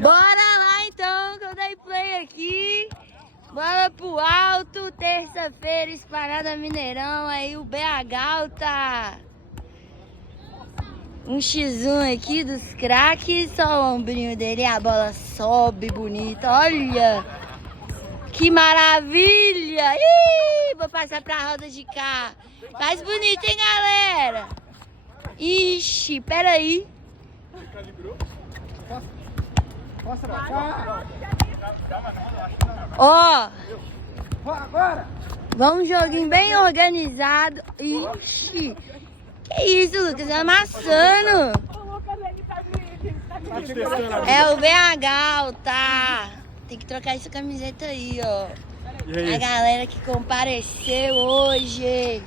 Bora lá então, que eu dei play aqui. Bola pro alto, terça-feira, Esplanada Mineirão, aí o BH Alta. Um X1 aqui dos craques, só o ombrinho dele, a bola sobe bonita, olha. Que maravilha! Ih, vou passar pra roda de cá. Faz bonito, hein, galera? Ixi, peraí. Ó, vamos um joguinho bem organizado. Ixi, que isso, Lucas? É amassando. É o BH Alta. Tem que trocar essa camiseta aí, ó. A galera que compareceu hoje.